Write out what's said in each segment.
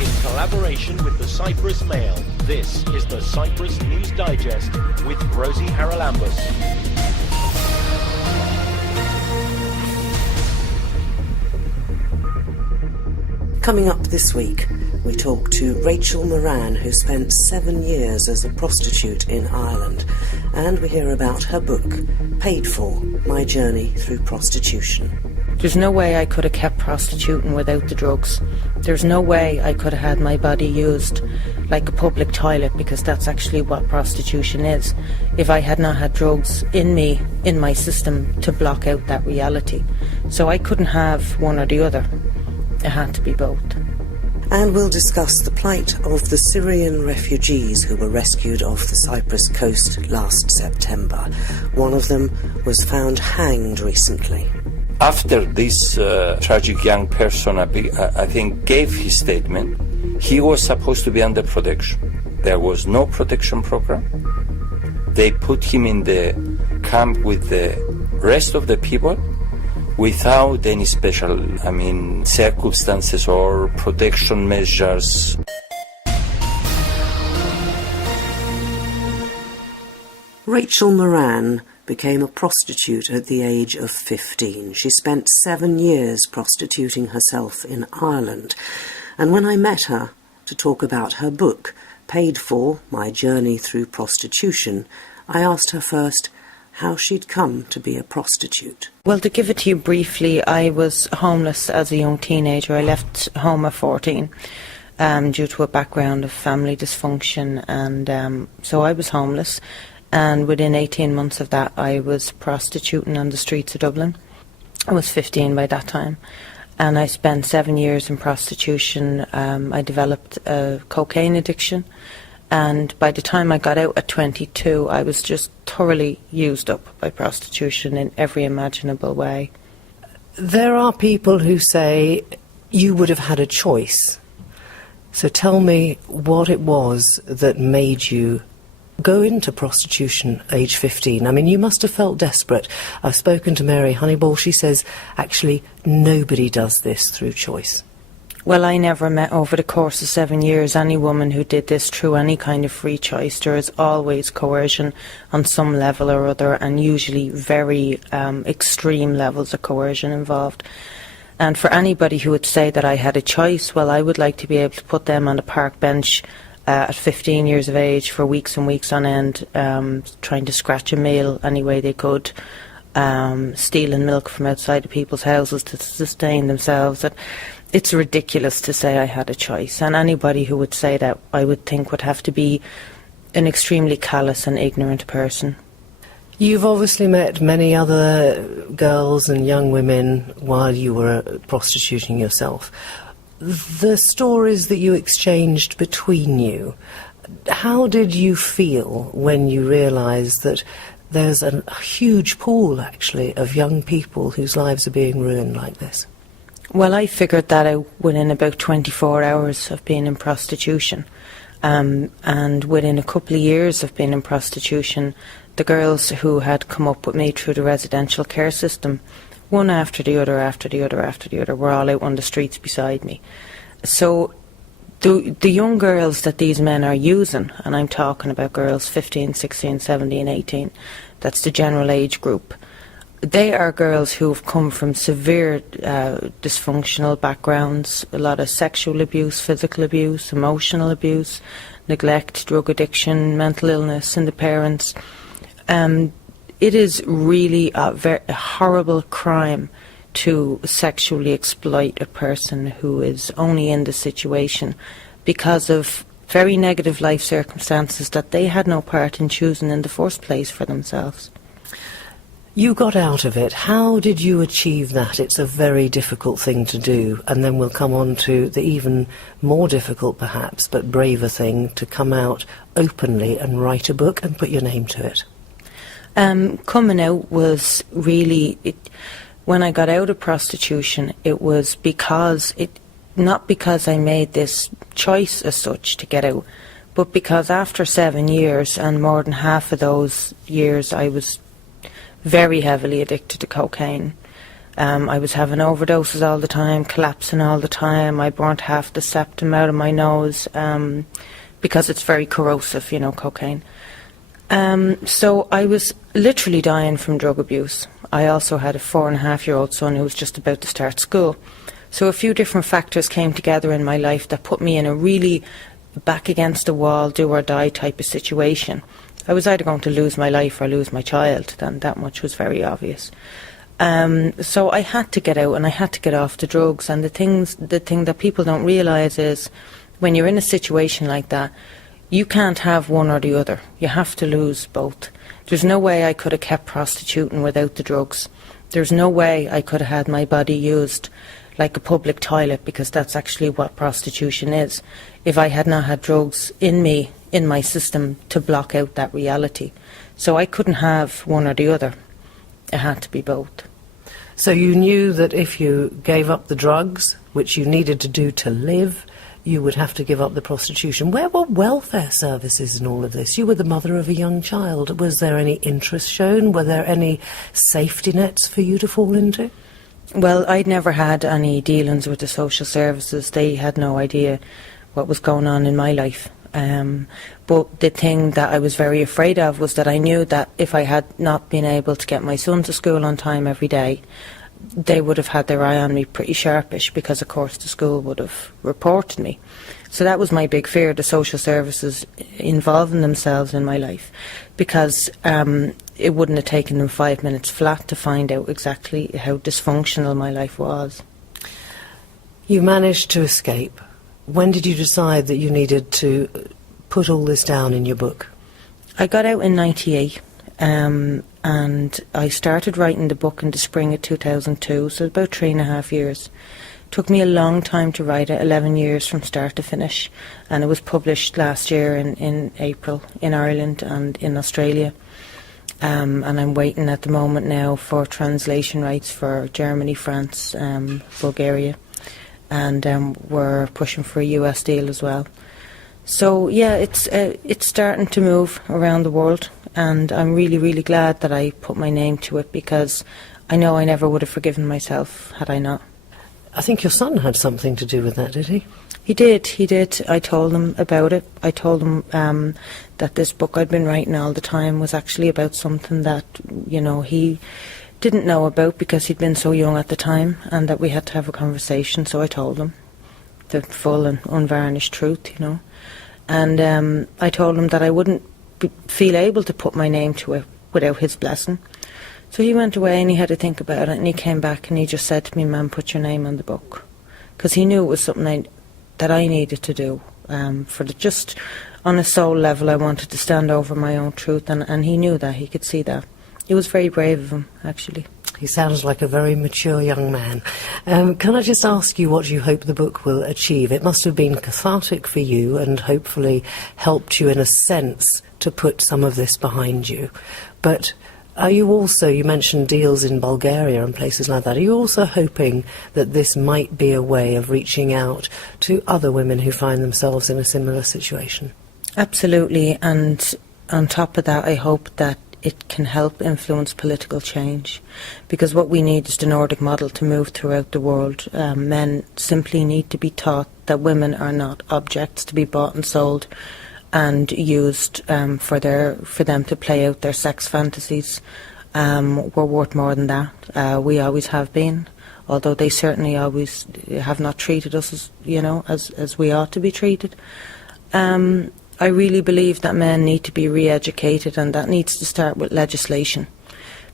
in collaboration with the Cyprus Mail. This is the Cyprus News Digest with Rosie Charalambous. Coming up this week, we talk to Rachel Moran, who spent 7 years as a prostitute in Ireland, and we hear about her book, Paid For, My Journey Through Prostitution. There's no way I could have kept prostituting without the drugs. There's no way I could have had my body used like a public toilet, because that's actually what prostitution is, if I had not had drugs in me, in my system, to block out that reality. So I couldn't have one or the other. It had to be both. And we'll discuss the plight of the Syrian refugees who were rescued off the Cyprus coast last September. One of them was found hanged recently. After this tragic young person, I think, gave his statement, he was supposed to be under protection. There was no protection program. They put him in the camp with the rest of the people without any special, circumstances or protection measures. Rachel Moran became a prostitute at the age of 15. She spent 7 years prostituting herself in Ireland. And when I met her to talk about her book, Paid For, My Journey Through Prostitution, I asked her first how she'd come to be a prostitute. Well, to give it to you briefly, I was homeless as a young teenager. I left home at 14 due to a background of family dysfunction, and so I was homeless. And within 18 months of that, I was prostituting on the streets of Dublin. I was 15 by that time. And I spent 7 years in prostitution. I developed a cocaine addiction. And by the time I got out at 22, I was just thoroughly used up by prostitution in every imaginable way. There are people who say you would have had a choice. So tell me what it was that made you go into prostitution age 15. I mean, you must have felt desperate. I've spoken to Mary Honeyball. She says, actually, nobody does this through choice. Well, I never met, over the course of 7 years, any woman who did this through any kind of free choice. There is always coercion on some level or other, and usually very extreme levels of coercion involved. And for anybody who would say that I had a choice, well, I would like to be able to put them on a park bench at 15 years of age for weeks and weeks on end, trying to scratch a meal any way they could, stealing milk from outside of people's houses to sustain themselves. And it's ridiculous to say I had a choice, and anybody who would say that, I would think, would have to be an extremely callous and ignorant person. You've obviously met many other girls and young women while you were prostituting yourself. The stories that you exchanged between you, how did you feel when you realised that there's a huge pool, actually, of young people whose lives are being ruined like this? Well, I figured that out within about 24 hours of being in prostitution. And within a couple of years of being in prostitution, the girls who had come up with me through the residential care system, one after the other, were all out on the streets beside me. So the young girls that these men are using, and I'm talking about girls 15, 16, 17, 18, that's the general age group, they are girls who have come from severe dysfunctional backgrounds, a lot of sexual abuse, physical abuse, emotional abuse, neglect, drug addiction, mental illness in the parents. It is really a horrible crime to sexually exploit a person who is only in the situation because of very negative life circumstances that they had no part in choosing in the first place for themselves. You got out of it. How did you achieve that? It's a very difficult thing to do. And then we'll come on to the even more difficult, perhaps, but braver thing, to come out openly and write a book and put your name to it. Coming out was really, when I got out of prostitution, it was not because I made this choice as such to get out, but because after 7 years, and more than half of those years I was very heavily addicted to cocaine, I was having overdoses all the time, collapsing all the time. I burnt half the septum out of my nose because it's very corrosive, cocaine. So I was literally dying from drug abuse. I also had a 4.5-year-old son who was just about to start school. So a few different factors came together in my life that put me in a really back against the wall, do or die type of situation. I was either going to lose my life or lose my child, and that much was very obvious. So I had to get out and I had to get off the drugs. And the thing that people don't realise is when you're in a situation like that, you can't have one or the other. You have to lose both. There's no way I could have kept prostituting without the drugs. There's no way I could have had my body used like a public toilet, because that's actually what prostitution is, if I had not had drugs in me, in my system, to block out that reality. So I couldn't have one or the other. It had to be both. So you knew that if you gave up the drugs, which you needed to do to live, you would have to give up the prostitution. Where were welfare services in all of this? You were the mother of a young child. Was there any interest shown? Were there any safety nets for you to fall into? Well, I'd never had any dealings with the social services. They had no idea what was going on in my life. But the thing that I was very afraid of was that I knew that if I had not been able to get my son to school on time every day, they would have had their eye on me pretty sharpish, because of course the school would have reported me. So that was my big fear, the social services involving themselves in my life, because it wouldn't have taken them 5 minutes flat to find out exactly how dysfunctional my life was. You managed to escape. When did you decide that you needed to put all this down in your book? I got out in 98, and I started writing the book in the spring of 2002, so about 3.5 years. Took me a long time to write it, 11 years from start to finish, and it was published last year in April in Ireland and in Australia. And I'm waiting at the moment now for translation rights for Germany, France, Bulgaria, and we're pushing for a US deal as well. So yeah, it's starting to move around the world, and I'm really, really glad that I put my name to it, because I know I never would have forgiven myself had I not. I think your son had something to do with that, did he? He did. I told him about it. I told him that this book I'd been writing all the time was actually about something that, he didn't know about because he'd been so young at the time, and that we had to have a conversation. So I told him the full and unvarnished truth, And I told him that I wouldn't feel able to put my name to it without his blessing. So he went away and he had to think about it, and he came back and he just said to me, "Ma'am, put your name on the book," because he knew it was something that I needed to do. Just on a soul level, I wanted to stand over my own truth, and he knew that. He could see that. It was very brave of him, actually. He sounds like a very mature young man. Can I just ask you what you hope the book will achieve? It must have been cathartic for you and hopefully helped you in a sense to put some of this behind you. But are you also, you mentioned deals in Bulgaria and places like that, are you also hoping that this might be a way of reaching out to other women who find themselves in a similar situation? Absolutely, and on top of that, I hope that it can help influence political change, because what we need is the Nordic model to move throughout the world. Men simply need to be taught that women are not objects to be bought and sold and used for them to play out their sex fantasies. We're worth more than that. We always have been, although they certainly always have not treated us as we ought to be treated. I really believe that men need to be re-educated, and that needs to start with legislation.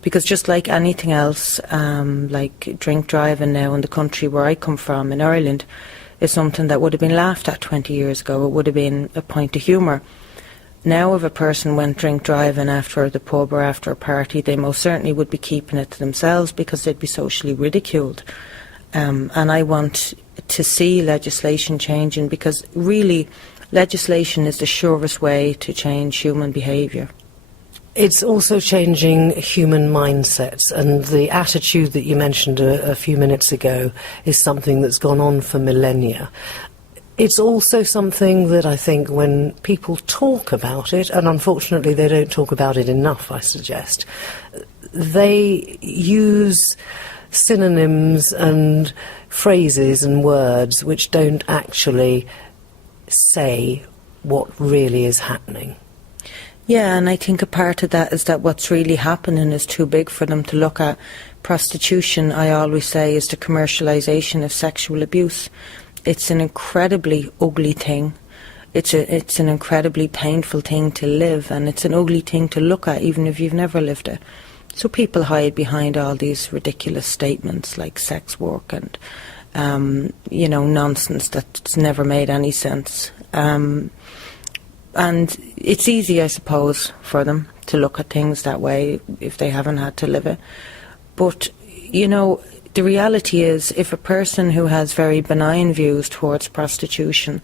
Because just like anything else, like drink driving now in the country where I come from, in Ireland, is something that would have been laughed at 20 years ago. It would have been a point of humour. Now if a person went drink driving after the pub or after a party, they most certainly would be keeping it to themselves because they'd be socially ridiculed. And I want to see legislation changing, because really legislation is the surest way to change human behaviour. It's also changing human mindsets, and the attitude that you mentioned a few minutes ago is something that's gone on for millennia. It's also something that I think when people talk about it, and unfortunately they don't talk about it enough, I suggest, they use synonyms and phrases and words which don't actually say what really is happening. Yeah, and I think a part of that is that what's really happening is too big for them to look at. Prostitution, I always say, is the commercialisation of sexual abuse. It's an incredibly ugly thing. It's an incredibly painful thing to live, and it's an ugly thing to look at, even if you've never lived it. So people hide behind all these ridiculous statements like sex work and, nonsense that's never made any sense. And it's easy, I suppose, for them to look at things that way if they haven't had to live it. But, the reality is, if a person who has very benign views towards prostitution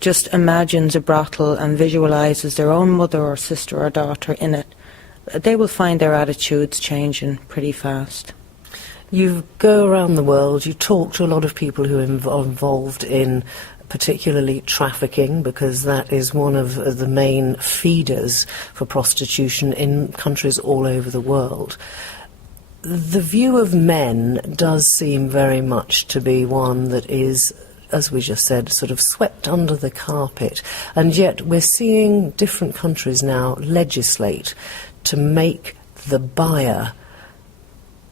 just imagines a brothel and visualises their own mother or sister or daughter in it, they will find their attitudes changing pretty fast. You go around the world, you talk to a lot of people who are involved in particularly trafficking, because that is one of the main feeders for prostitution in countries all over the world. The view of men does seem very much to be one that is, as we just said, sort of swept under the carpet, and yet we're seeing different countries now legislate to make the buyer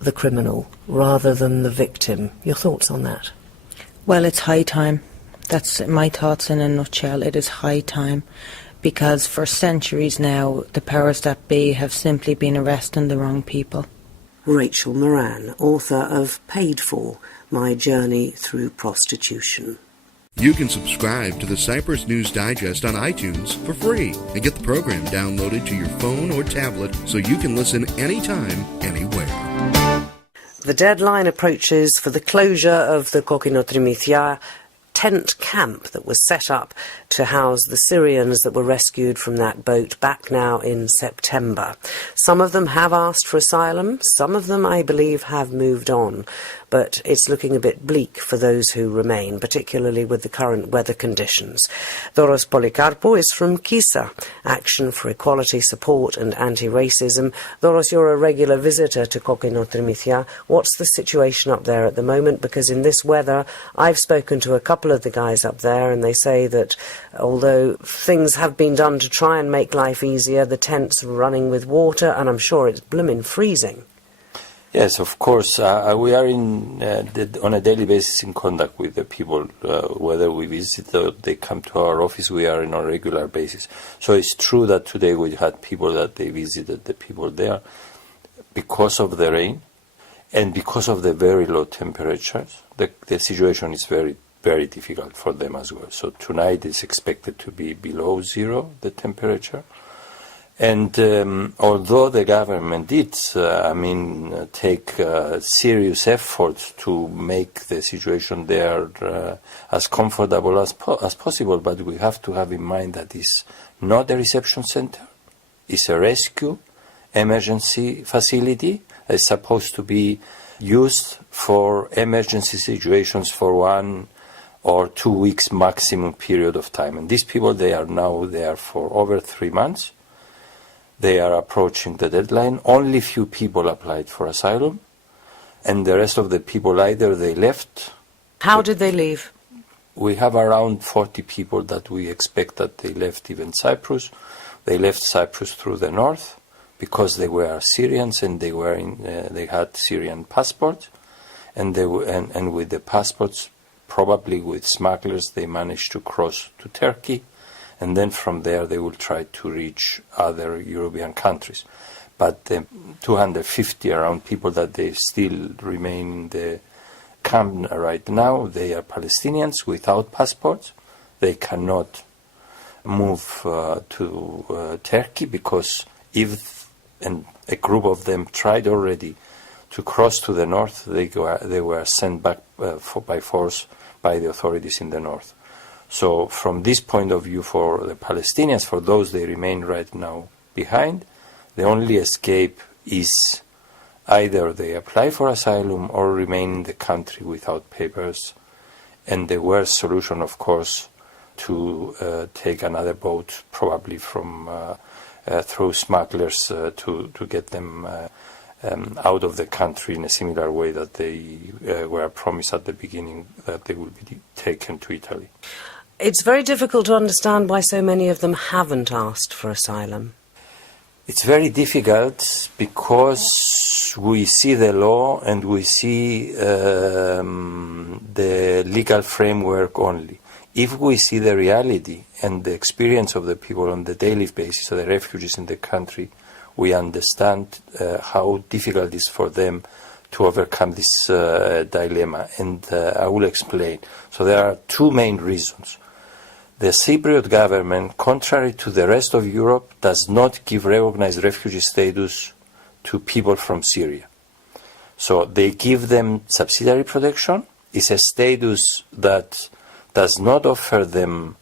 the criminal rather than the victim. Your thoughts on that? Well, it's high time. That's my thoughts in a nutshell. It is high time, because for centuries now the powers that be have simply been arresting the wrong people. Rachel Moran, author of Paid For, My Journey Through Prostitution. You can subscribe to the Cyprus News Digest on iTunes for free and get the program downloaded to your phone or tablet so you can listen anytime, anywhere. The deadline approaches for the closure of the Kokinotrymithia tent camp that was set up to house the Syrians that were rescued from that boat back now in September. Some of them have asked for asylum, some of them, I believe, have moved on, but it's looking a bit bleak for those who remain, particularly with the current weather conditions. Doros Polikarpou is from KISA, Action for Equality, Support and Anti-Racism. Doros, you're a regular visitor to Kokinotrymithia. What's the situation up there at the moment? Because in this weather, I've spoken to a couple of the guys up there, and they say that although things have been done to try and make life easier, the tent's running with water, and I'm sure it's blooming freezing. Yes, of course. We are on a daily basis in contact with the people. Whether we visit or they come to our office, we are on a regular basis. So it's true that today we had people that they visited the people there because of the rain and because of the very low temperatures. The situation is very, very difficult for them as well. So tonight is expected to be below zero, the temperature. And although the government did, take serious efforts to make the situation there as comfortable as possible, but we have to have in mind that it's not a reception center. It's a rescue emergency facility. It's supposed to be used for emergency situations for 1 or 2 weeks maximum period of time. And these people, they are now there for over 3 months. They are approaching the deadline. Only few people applied for asylum, and the rest of the people either they left. How did they leave? We have around 40 people that we expect that they left even Cyprus. They left Cyprus through the north because they were Syrians and they had Syrian passports, and with the passports, probably with smugglers, they managed to cross to Turkey. And then from there they will try to reach other European countries. But the 250 around people that they still remain in the camp right now, they are Palestinians without passports. They cannot move to Turkey because if a group of them tried already to cross to the north, they were sent back by force by the authorities in the north. So from this point of view, for the Palestinians, for those they remain right now behind, the only escape is either they apply for asylum or remain in the country without papers. And the worst solution, of course, to take another boat, probably from through smugglers, to get them out of the country in a similar way that they were promised at the beginning that they will be taken to Italy. It's very difficult to understand why so many of them haven't asked for asylum. It's very difficult because we see the law and we see the legal framework only. If we see the reality and the experience of the people on the daily basis, of the refugees in the country, we understand how difficult it is for them to overcome this dilemma. And I will explain. So there are two main reasons. The Cypriot government, contrary to the rest of Europe, does not give recognized refugee status to people from Syria. So they give them subsidiary protection. It's a status that does not offer them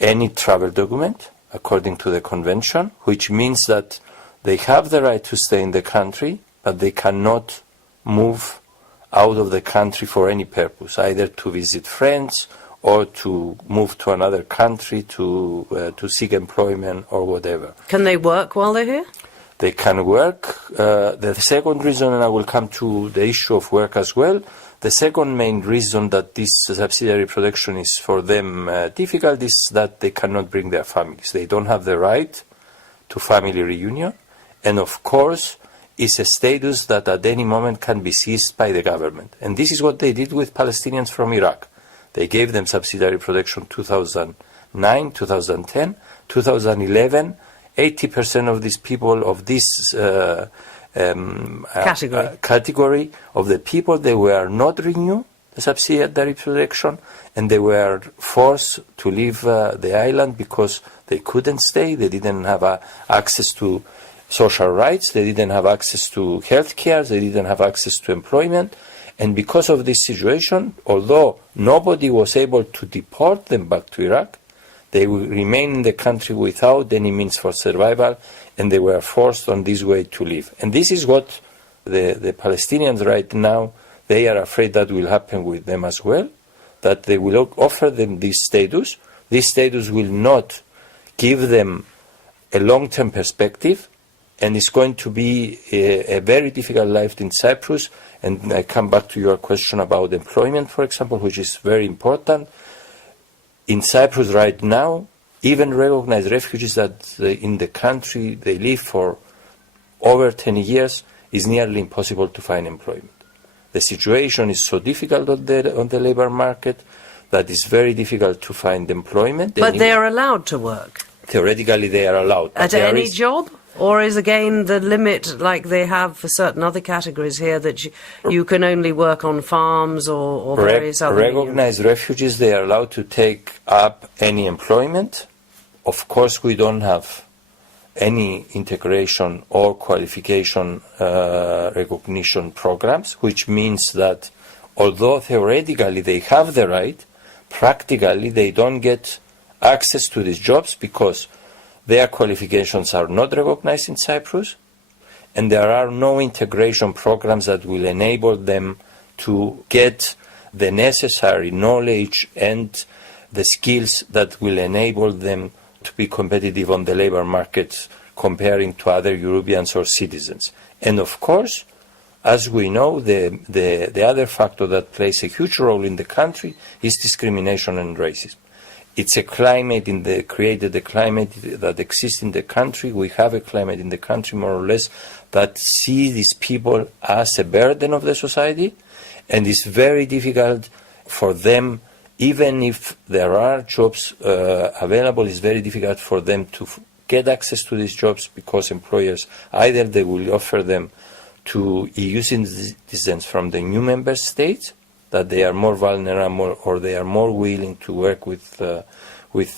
any travel document, according to the convention, which means that they have the right to stay in the country, but they cannot move out of the country for any purpose, either to visit friends or to move to another country to seek employment or whatever. Can they work while they're here? They can work. The second reason, and I will come to the issue of work as well, the second main reason that this subsidiary protection is for them difficult is that they cannot bring their families. They don't have the right to family reunion, and of course, it's a status that at any moment can be seized by the government. And this is what they did with Palestinians from Iraq. They gave them subsidiary protection 2009, 2010, 2011. 80% of these people of this category of the people, they were not renewed the subsidiary protection, and they were forced to leave the island because they couldn't stay. They didn't have access to social rights. They didn't have access to health care. They didn't have access to employment. And because of this situation, although nobody was able to deport them back to Iraq, they will remain in the country without any means for survival, and they were forced on this way to leave. And this is what the Palestinians right now, they are afraid that will happen with them as well, that they will offer them this status. This status will not give them a long-term perspective, and it's going to be a very difficult life in Cyprus. And I come back to your question about employment, for example, which is very important. In Cyprus right now, even recognized refugees that in the country they live for over 10 years, is nearly impossible to find employment. The situation is so difficult on the labor market that it's very difficult to find employment. But they are allowed to work? Theoretically, they are allowed. At any job? Or is again the limit, like they have for certain other categories here, that you can only work on farms or various other... Recognized refugees, they are allowed to take up any employment. Of course, we don't have any integration or qualification recognition programs, which means that although theoretically they have the right, practically they don't get access to these jobs because their qualifications are not recognized in Cyprus, and there are no integration programs that will enable them to get the necessary knowledge and the skills that will enable them to be competitive on the labor market comparing to other Europeans or citizens. And of course, as we know, the other factor that plays a huge role in the country is discrimination and racism. It's a climate created a climate that exists in the country. We have a climate in the country, more or less, that see these people as a burden of the society, and it's very difficult for them, even if there are jobs available, it's very difficult for them to get access to these jobs because employers, either they will offer them to EU citizens from the new member states, that they are more vulnerable or they are more willing to work with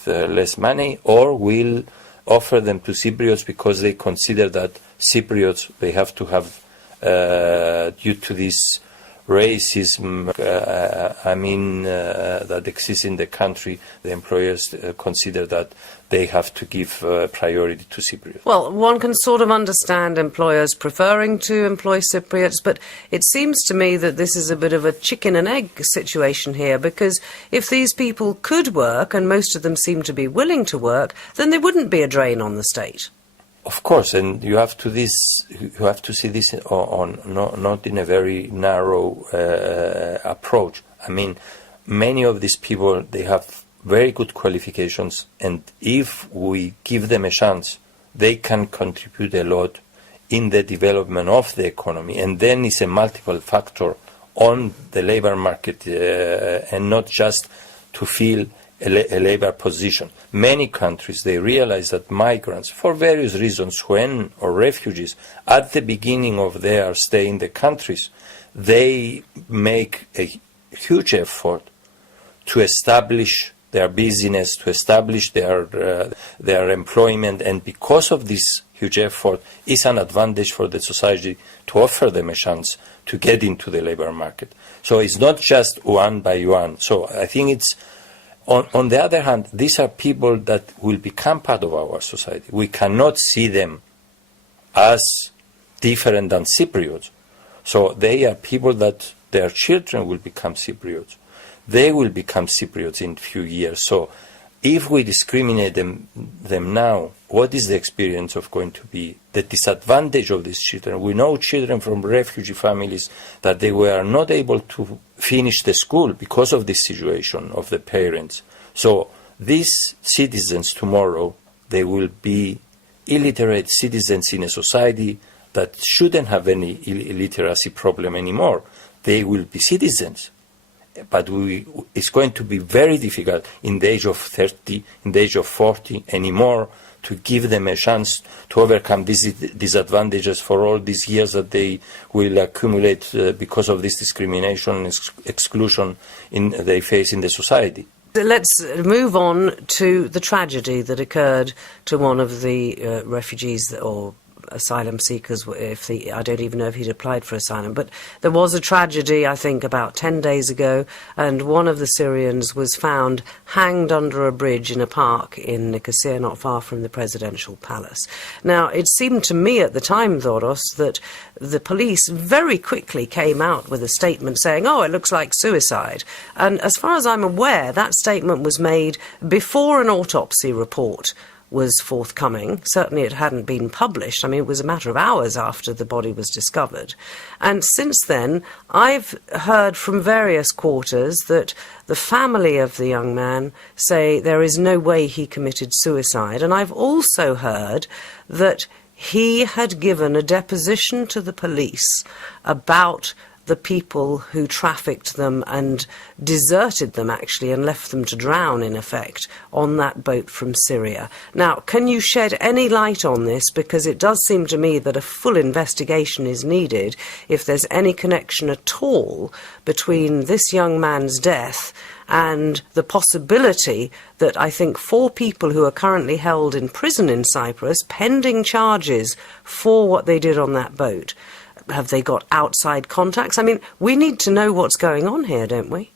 less money, or will offer them to Cypriots because they consider that Cypriots, they have to have, due to this racism, that exists in the country, the employers consider that they have to give priority to Cypriots. Well, one can sort of understand employers preferring to employ Cypriots, but it seems to me that this is a bit of a chicken and egg situation here, because if these people could work, and most of them seem to be willing to work, then there wouldn't be a drain on the state. Of course, and you have to see this not in a very narrow approach. I mean, many of these people, they have very good qualifications, and if we give them a chance, they can contribute a lot in the development of the economy, and then it's a multiple factor on the labor market and not just to fill a labor position. Many countries, they realize that migrants, for various reasons, or refugees, at the beginning of their stay in the countries, they make a huge effort to establish their business, to establish their employment, and because of this huge effort, it's an advantage for the society to offer them a chance to get into the labor market. So it's not just one by one. So I think it's, on the other hand, these are people that will become part of our society. We cannot see them as different than Cypriots. So they are people that their children will become Cypriots. They will become Cypriots in a few years. So if we discriminate them now, what is the experience of going to be? The disadvantage of these children. We know children from refugee families that they were not able to finish the school because of this situation of the parents. So these citizens tomorrow, they will be illiterate citizens in a society that shouldn't have any illiteracy problem anymore. They will be citizens. But it's going to be very difficult in the age of 30, in the age of 40 anymore to give them a chance to overcome these disadvantages for all these years that they will accumulate because of this discrimination and exclusion they face in the society. Let's move on to the tragedy that occurred to one of the refugees or asylum seekers. I don't even know if he'd applied for asylum, but there was a tragedy, I think, about 10 days ago, and one of the Syrians was found hanged under a bridge in a park in Nicosia, not far from the presidential palace. Now, it seemed to me at the time, Doros, that the police very quickly came out with a statement saying, oh, it looks like suicide. And as far as I'm aware, that statement was made before an autopsy report was forthcoming. Certainly it hadn't been published. I mean, it was a matter of hours after the body was discovered. And since then, I've heard from various quarters that the family of the young man say there is no way he committed suicide. And I've also heard that he had given a deposition to the police about the people who trafficked them and deserted them, actually, and left them to drown, in effect, on that boat from Syria. Now, can you shed any light on this? Because it does seem to me that a full investigation is needed if there's any connection at all between this young man's death and the possibility that I think 4 people who are currently held in prison in Cyprus, pending charges for what they did on that boat. Have they got outside contacts? I mean, we need to know what's going on here, don't we?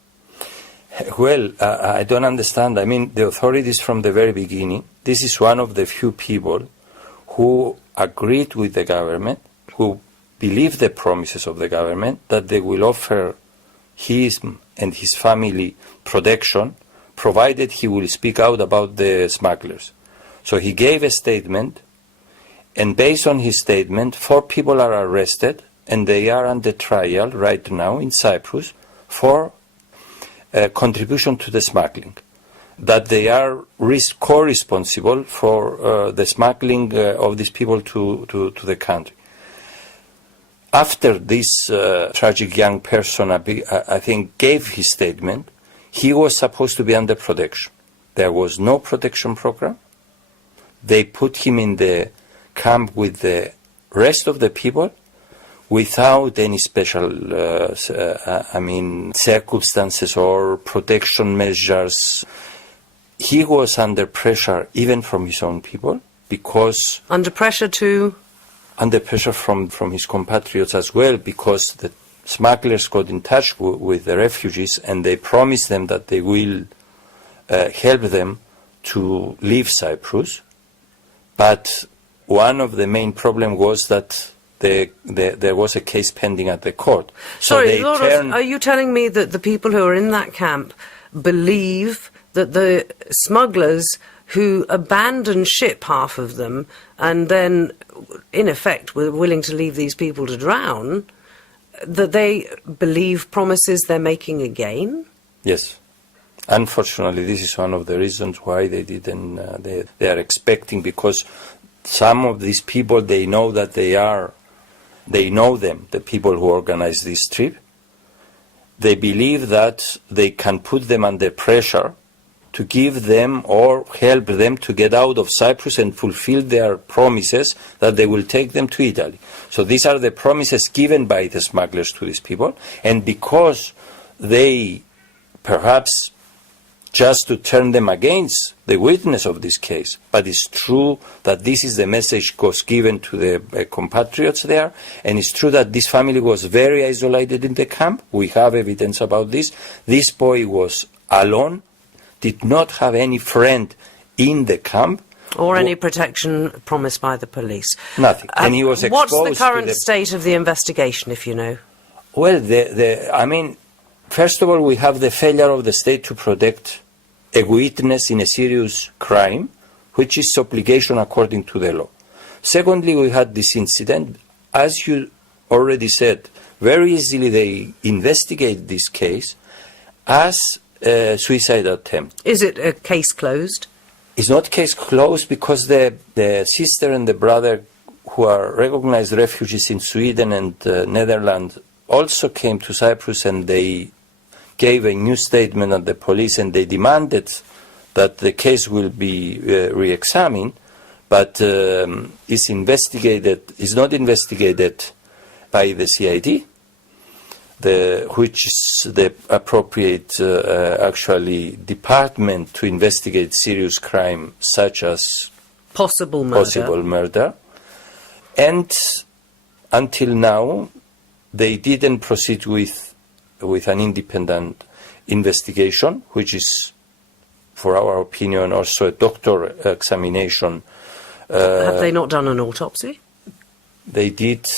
Well, I don't understand. I mean, the authorities from the very beginning, this is one of the few people who agreed with the government, who believe the promises of the government, that they will offer him and his family protection, provided he will speak out about the smugglers. So he gave a statement, and based on his statement, 4 people are arrested, and they are under trial right now in Cyprus for contribution to the smuggling. That they are co-responsible for the smuggling of these people to the country. After this tragic young person, I think, gave his statement, he was supposed to be under protection. There was no protection program. They put him in the camp with the rest of the people without any special, circumstances or protection measures. He was under pressure even from his own people because... Under pressure from his compatriots as well, because the smugglers got in touch with the refugees and they promised them that they will help them to leave Cyprus. But one of the main problems was that there was a case pending at the court. Sorry, are you telling me that the people who are in that camp believe that the smugglers who abandoned ship, half of them, and then, in effect, were willing to leave these people to drown, that they believe promises they're making again? Yes. Unfortunately, this is one of the reasons why they didn't. They are expecting, because some of these people, they know that they know them, the people who organize this trip. They believe that they can put them under pressure to give them or help them to get out of Cyprus and fulfill their promises that they will take them to Italy. So these are the promises given by the smugglers to these people, and because they perhaps just to turn them against the witness of this case, but it's true that this is the message was given to the compatriots there, and it's true that this family was very isolated in the camp. We have evidence about this. This boy was alone, did not have any friend in the camp. Or any protection promised by the police. Nothing. And he was exposed. What's the current state of the investigation, if you know? Well, I mean, first of all, we have the failure of the state to protect a witness in a serious crime, which is obligation according to the law. Secondly, we had this incident. As you already said, very easily they investigate this case as a suicide attempt. Is it a case closed? It's not case closed because the sister and the brother who are recognized refugees in Sweden and Netherlands also came to Cyprus, and they gave a new statement at the police, and they demanded that the case will be re-examined, but is not investigated by the CID, which is the appropriate actually department to investigate serious crime such as possible murder. And until now, they didn't proceed with an independent investigation, which is, for our opinion, also a doctor examination. Have they not done an autopsy? They did,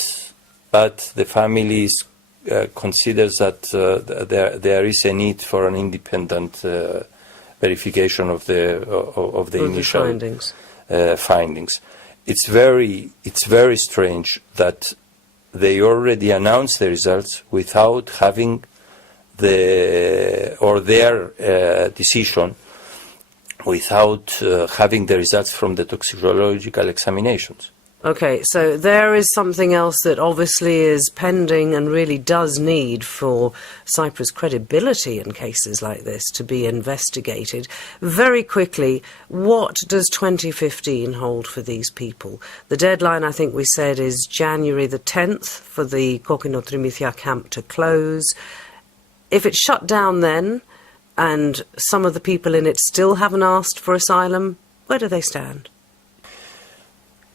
but the family considers that there is a need for an independent verification of the initial findings. It's very strange that they already announced the results without having their decision, without having the results from the toxicological examinations. Okay, so there is something else that obviously is pending and really does need for Cyprus' credibility in cases like this to be investigated. Very quickly, what does 2015 hold for these people? The deadline, I think we said, is January the 10th for the Kokinotrymithia camp to close. If it's shut down then, and some of the people in it still haven't asked for asylum, where do they stand?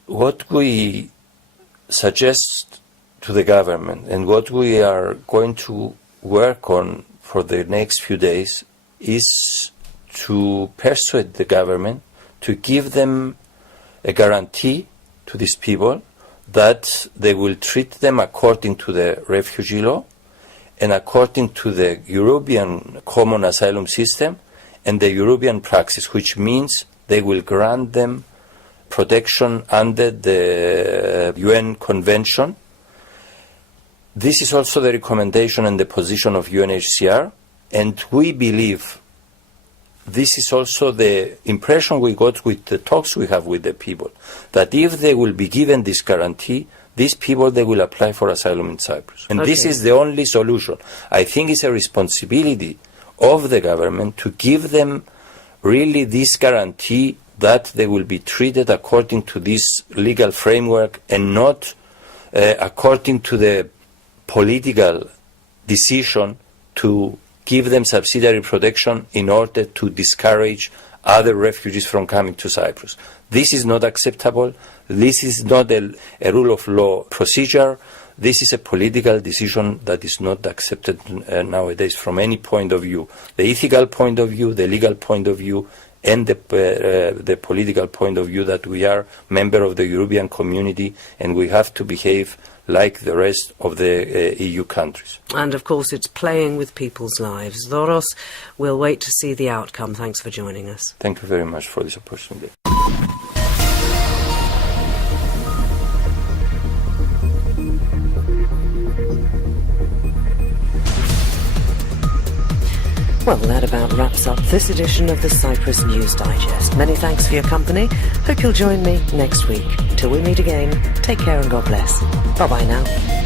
What we suggest to the government and what we are going to work on for the next few days is to persuade the government to give them a guarantee to these people that they will treat them according to the refugee law and according to the European common asylum system and the European praxis, which means they will grant them protection under the UN Convention. This is also the recommendation and the position of UNHCR, and we believe this is also the impression we got with the talks we have with the people, that if they will be given this guarantee, these people, they will apply for asylum in Cyprus. And this is the only solution. I think it's a responsibility of the government to give them really this guarantee that they will be treated according to this legal framework and not according to the political decision to give them subsidiary protection in order to discourage other refugees from coming to Cyprus. This is not acceptable. This is not a rule of law procedure. This is a political decision that is not accepted nowadays from any point of view. The ethical point of view, the legal point of view, and the political point of view that we are member of the European community and we have to behave like the rest of the EU countries. And of course it's playing with people's lives. Doros, we'll wait to see the outcome. Thanks for joining us. Thank you very much for this opportunity. Well, that about wraps up this edition of the Cyprus News Digest. Many thanks for your company. Hope you'll join me next week. Till we meet again, take care and God bless. Bye-bye now.